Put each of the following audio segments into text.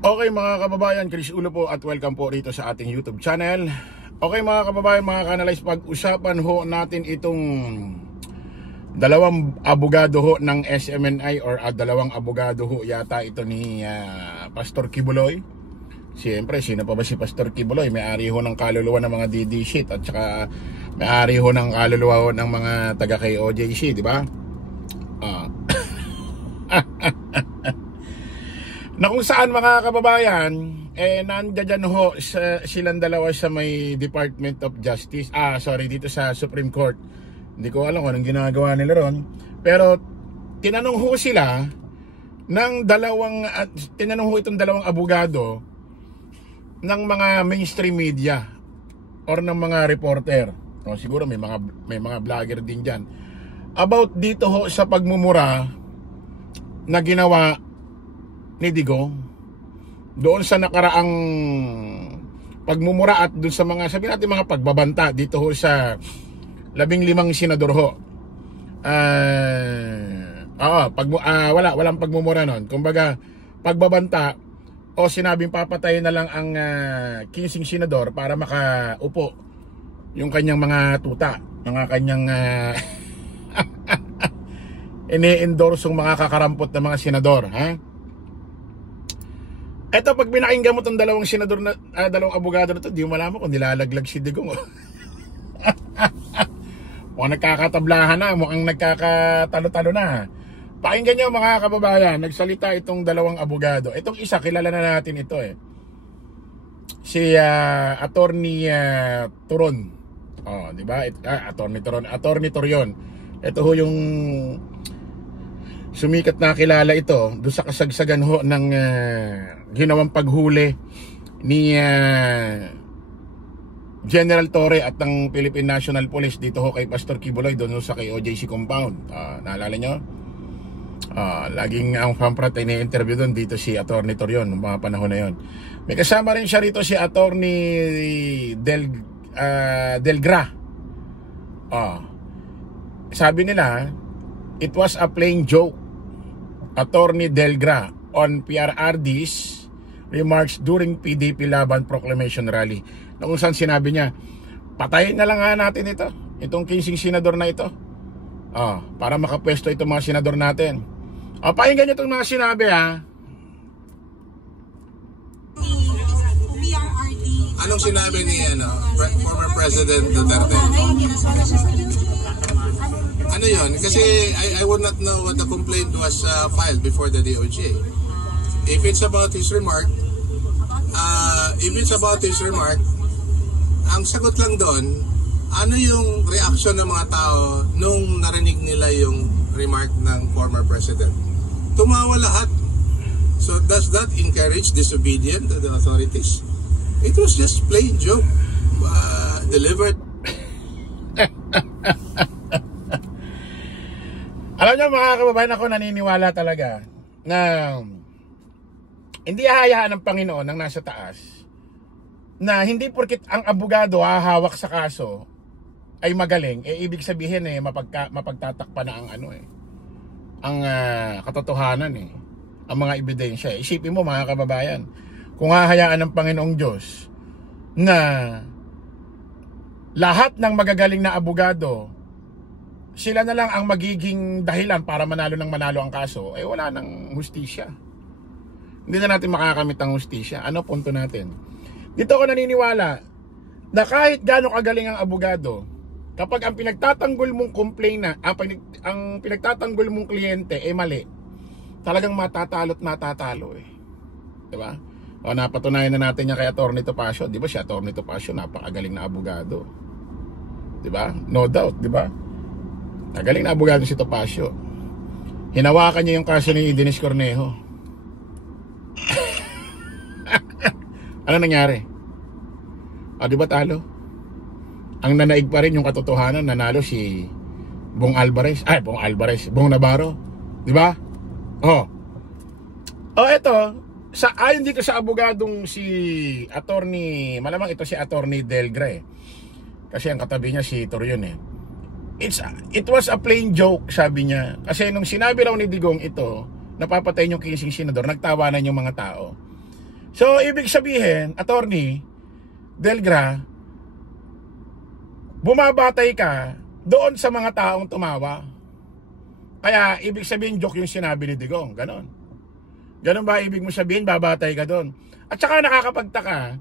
Okay mga kababayan, Chris Ulo po at welcome po rito sa ating YouTube channel. Okay mga kababayan, mga kanalays, pag-usapan ho natin itong dalawang abogado ho ng SMNI or dalawang abogado ho yata ito ni Pastor Kibuloy. Siyempre, sino pa ba si Pastor Kibuloy? May-ari ho ng kaluluwa ng mga DD shit at saka may-ari ho ng kaluluwa ho ng mga taga kay OJC, di ba? Na kung saan mga kababayan, nandiyan ho silang dalawa sa may Department of Justice. Dito sa Supreme Court. Hindi ko alam kung anong ginagawa nila ron. Pero tinanong ho sila ng tinanong ho itong dalawang abogado ng mga mainstream media or ng mga reporter. O, siguro may mga vlogger din diyan. About dito ho sa pagmumura na ginawa ni Digong doon sa nakaraang pagmumura at doon sa mga, sabi natin, mga pagbabanta dito ho sa 15 senador ho. Walang pagmumura nun. Kumbaga, pagbabanta o sinabing papatayin na lang ang 15 senador para makaupo yung kanyang mga tuta, mga kanyang ini-endorsong mga kakarampot na mga senador, ha? Eto, pag pinakinggan mo itong dalawang senador na dalawang abogado na ito, di mo malaman kung nilalaglag si Digong. Mukhang nagkakatablahan na, mukhang nagkakatalo-talo na. Pakinggan nyo mga kababayan, nagsalita itong dalawang abogado. Itong isa, kilala na natin ito si Attorney Turon. Di ba? Attorney Turon, Attorney Torion. Ito ho yung sumikat na kilala ito doon sa kasagsagan ho ng ginawang paghuli ni General Torre at ng Philippine National Police dito ho kay Pastor Kibuloy doon sa kay OJC compound. Naalala nyo? Laging ang Pamprat ay ni-interview doon dito si Attorney Torion noong mga panahon na yon. May kasama rin siya rito si Attorney Delgra. Sabi nila, it was a plain joke. Attorney Delgra on PRRD's remarks during PDP Laban Proclamation Rally. Na kung saan sinabi niya, patayin na lang nga natin ito, itong 15 senador na ito. Para makapwesto itong mga senador natin. Pakinggan niyo itong mga sinabi, ha. Anong sinabi ni former President Duterte? Ano yun? Kasi I would not know what the complaint was filed before the DOJ. If it's about his remark, ang sagot lang doon, ano yung reaction ng mga tao nung narinig nila yung remark ng former president? Tumawa lahat. So does that encourage disobedience to the authorities? It was just plain joke delivered. Alam niyo mga kababayan, ako naniniwala talaga na hindi hahayaan ng Panginoon ng nasa taas na hindi porkit ang abogado hahawak sa kaso ay magaling, ibig sabihin mapagtatakpan na ang ang katotohanan ang mga ebidensya. Isipin mo mga kababayan, kung hahayaan ng Panginoong Diyos na lahat ng magagaling na abogado sila na lang ang magiging dahilan para manalo ang kaso, wala nang hustisya. Hindi na natin makakamit ang hustisya. Ano punto natin? Dito ako naniniwala na kahit gaano kagaling ang abogado, kapag ang pinagtatanggol mong complaint ang pinagtatanggol mong kliyente mali, talagang matatalo't matatalo Diba? Napatunayan na natin yan kay Attorney Topacio. Diba si Attorney Topacio, napakagaling na abogado. Diba? No doubt, diba? Nagaling na abogado si Topacio. Hinawakan niya yung kaso ni Dennis Cornejo. Ano nangyari? Di ba talo? Ang nanaig pa rin yung katotohanan, nanalo si Bong Navarro. Di ba? Eto, ayon dito sa abogadong si Attorney, malamang ito si Attorney Delgra kasi ang katabi niya si Torion It was a plain joke, sabi niya. Kasi nung sinabi raw ni Digong ito, napapatay yung 15 senador, nagtawanan yung mga tao. So, ibig sabihin, Attorney Delgra, bumabatay ka doon sa mga taong tumawa. Kaya, ibig sabihin, joke yung sinabi ni Digong. Ganon. Ganon ba ibig mo sabihin, babatay ka doon? At saka nakakapagtaka,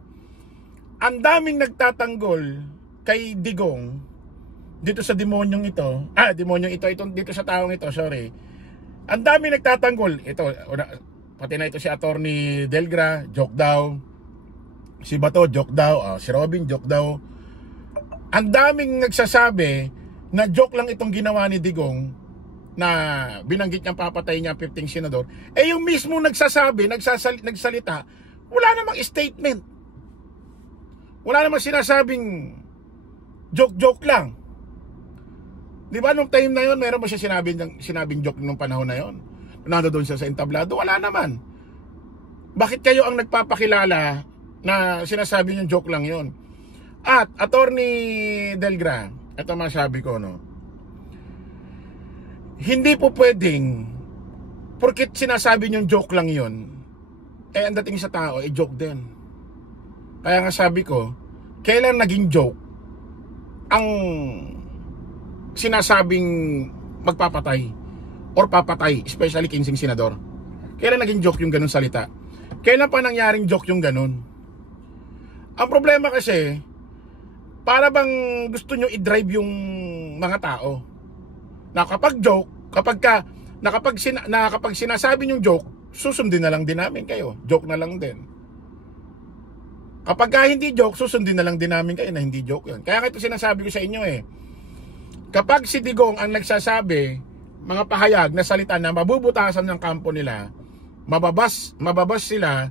ang daming nagtatanggol kay Digong dito sa demonyong ito. Demonyong ito, dito sa taong ito, sorry. Ang daming nagtatanggol. Ito, pati na ito si Attorney Delgra, joke daw. Si Bato, joke daw. Si Robin, joke daw. Ang daming nagsasabi na joke lang itong ginawa ni Digong na binanggit niyang papatay niya ang 15 senador. Yung mismo nagsasabi, nagsalita, wala namang statement. Wala namang sinasabing joke lang. Di ba nung time na yon, meron ba siya sinabing joke nung panahon na yon? Nando doon siya sa entablado, wala naman. Bakit kayo ang nagpapakilala na sinasabi niyong joke lang yon? At Attorney Delgra, ito masabi ko, no? Hindi po pwedeng porkit sinasabi niyong joke lang yon, ang dating sa tao joke din. Kaya nga sabi ko, kailan naging joke ang sinasabing magpapatay or papatay, especially 15 senador? Kailan naging joke yung ganun salita? Kailan pa nangyaring joke yung ganun? Ang problema kasi, para bang gusto nyo i-drive yung mga tao na kapag joke, kapag sinasabi yung joke, susundin na lang din namin kayo. Joke na lang din. Kapag hindi joke, susundin na lang din namin kayo na hindi joke yun. Kaya ito sinasabi ko sa inyo kapag si Digong ang nagsasabi, mga pahayag na salita na mabubutasan ng kampo nila, mababas sila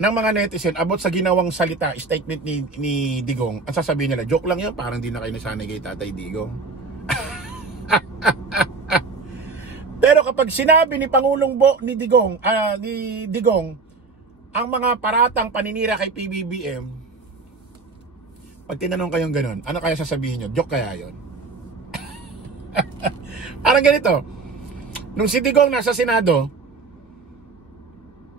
ng mga netizen about sa ginawang salita, statement ni Digong, ang sasabihin nila, joke lang yun, parang di na kayo nasanay kay Tatay Digong. Pero kapag sinabi ni Pangulong ni Digong, ang mga paratang paninira kay PBBM, pag tinanong kayong ganun, ano kaya sasabihin nyo? Joke kaya yun? Parang ganito, nung si Digong nasa Senado,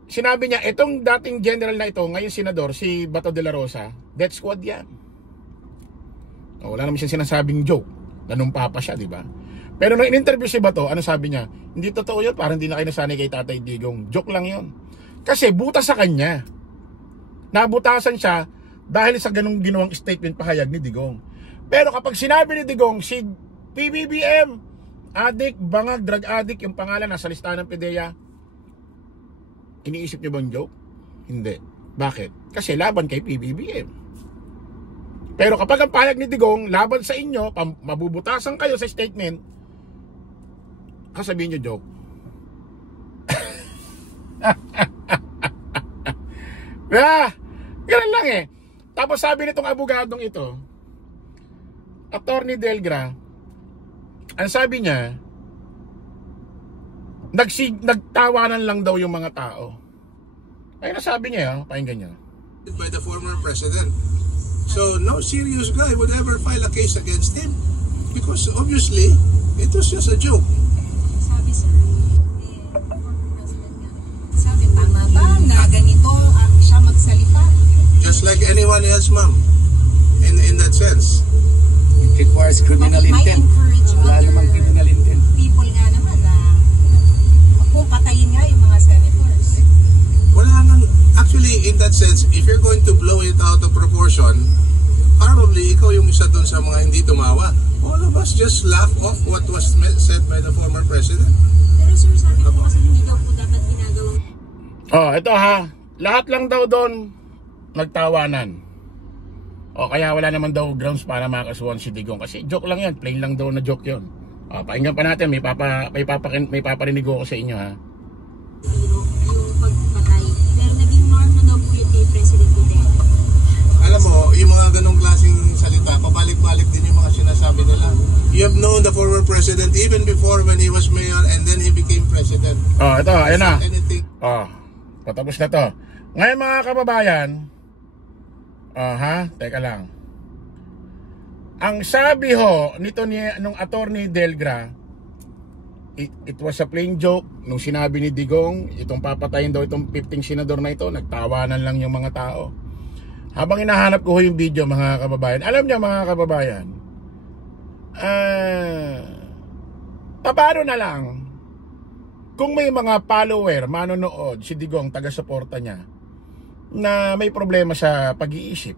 sinabi niya, itong dating general na ito, ngayon senador, si Bato de la Rosa, death squad yan. Wala naman siya sinasabing joke, nanumpa pa siya, di ba? Pero nung in-interview si Bato, ano sabi niya? Hindi totoo yun, parang hindi na kayo nasanay kay Tatay Digong. Joke lang yun. Kasi butas sa kanya. Nabutasan siya dahil sa ganung ginawang statement pahayag ni Digong. Pero kapag sinabi ni Digong, si PBBM, addict, bangag, drug addict, yung pangalan nasa listahan ng PDEA, iniisip niyo bang joke? Hindi. Bakit? Kasi laban kay PBBM. Pero kapag ang pahayag ni Digong, laban sa inyo, mabubutasan kayo sa statement, kasabihin niyo joke. Ganun lang Tapos sabi nitong abogadong ito, Attorney Delgra, ang sabi niya, nagtawanan lang daw yung mga tao. Ay nasabi niya, pakinggan niyo. By the former president. So no serious guy would ever file a case against him because obviously it was just a joke. Sabi sir, former president nga, sabi tama ba na ganito siya magsalita? Just like anyone else, ma'am. In that sense. It requires criminal intent. Wala namang criminal intent. People nga naman na kung patayin nga yung mga senators. Wala nang, actually, in that sense, if you're going to blow it out of proportion, probably ikaw yung isa dun sa mga hindi tumawa. All of us just laugh off what was said by the former president. Pero sir, sabi ko kasi hindi daw po dapat ginagawang... Ito lahat lang daw doon nagtawanan. Kaya wala naman daw grounds para makasuhan si Digong kasi joke lang yan, plain lang daw na joke yun. Pakinggan pa natin, may paparinig ko sa inyo Yung pagpatay. Pero naging norm na daw po yun kay President Duterte. Alam mo, yung mga ganong klaseng salita, pabalik-balik din yung mga sinasabi nila. You have known the former president even before when he was mayor and then he became president. Ito, ayan na. Anything. Patapos na to. Ngayon mga kababayan, teka lang. Ang sabi nung Attorney Delgra, it was a plain joke. Nung sinabi ni Digong, itong papatayin daw itong 15 senador na ito, nagtawanan lang yung mga tao. Habang hinahanap ko yung video, mga kababayan, alam niyo mga kababayan, paano na lang kung may mga follower, manonood, si Digong, taga-suporta niya, na may problema sa pag-iisip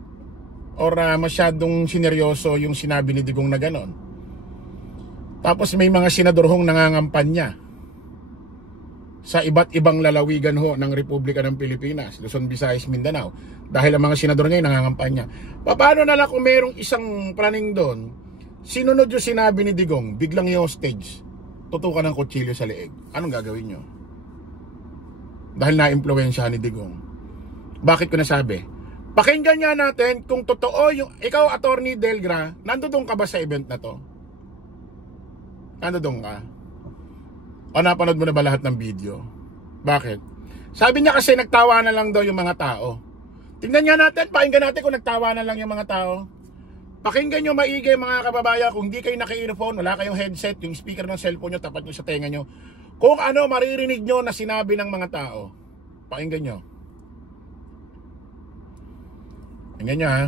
or masyadong sineryoso yung sinabi ni Digong na ganon. Tapos may mga senador hong nangangampanya sa iba't ibang lalawigan ho ng Republika ng Pilipinas, Luzon, Visayas, Mindanao, dahil ang mga senador ngayon nangangampanya. Paano na lang kung mayroong isang planning doon, sinunod yung sinabi ni Digong, biglang i-hostage, tutukan ng kutsilyo sa leeg? Anong gagawin nyo? Dahil na-impluwensyahan ni Digong. Bakit ko nasabi? Pakinggan nga natin kung totoo yung... Ikaw, Attorney Delgra, nandoon ka ba sa event na to? Nandoon ka? O napanood mo na ba lahat ng video? Bakit? Sabi niya kasi nagtawanan lang daw yung mga tao. Tingnan nga natin, pakinggan natin kung nagtawanan lang yung mga tao. Pakinggan nyo maigi mga kababayan. Kung hindi kayo naka-earphone, wala kayong headset, yung speaker ng cellphone nyo, tapat nyo sa tenga nyo. Kung ano maririnig nyo na sinabi ng mga tao. Pakinggan nyo. Pakinggan nyo ha.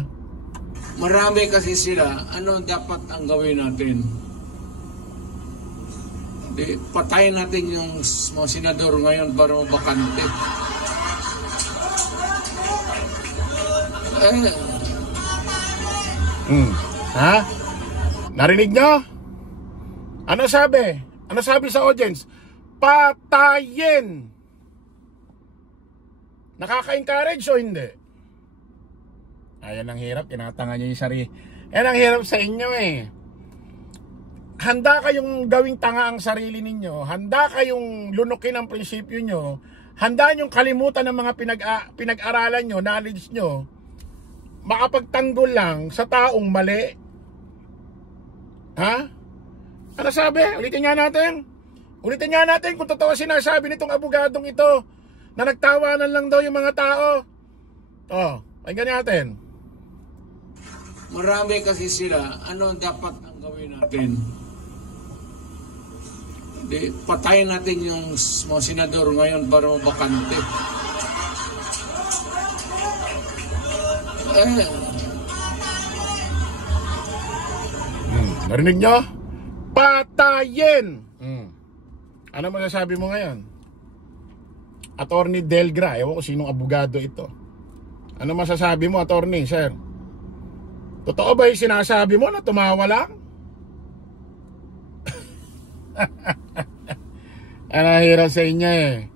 Marami kasi sila. Ano dapat ang gawin natin? Patayin natin yung mga senador ngayon para mabakante. Ha? Narinig nyo? Ano sabi? Ano sabi sa audience? Patayin! Nakaka-encourage o hindi? Ayan ang hirap, tinatanga nyo yung sarili. Yan ang hirap sa inyo eh. Handa kayong gawing tanga ang sarili ninyo. Handa kayong lunukin ang prinsipyo nyo. Handa nyong kalimutan ng mga pinag-aralan nyo, knowledge nyo. Makapagtanggol lang sa taong mali. Ha? Ano sabi? Ulitin nga natin. Ulitin nga natin kung totoo sinasabi nitong abogadong ito na nagtawanan lang daw yung mga tao. Pakinggan natin. Marami kasi sila. Ano dapat ang gawin natin? Patayin natin yung mga senador ngayon para mabakante. Narinig nyo? Patayin! Ano masasabi mo ngayon? Attorney Delgra, ewan ko sinong abogado ito. Ano masasabi mo, Attorney, sir? Totoo ba yung sinasabi mo na tumawa lang? Hirap sa inyo eh.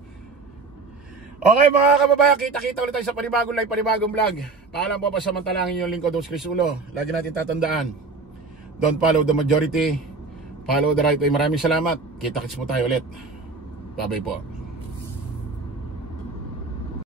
Okay mga kababayan, kita-kita ulit tayo sa panibagong live, panibagong vlog. Paalam po pa samantalangin yung lingkod, Dos Chris Ulo. Lagi natin tatandaan, don't follow the majority, follow the right way. Maraming salamat. Kita-kits mo tayo ulit. Bye-bye po.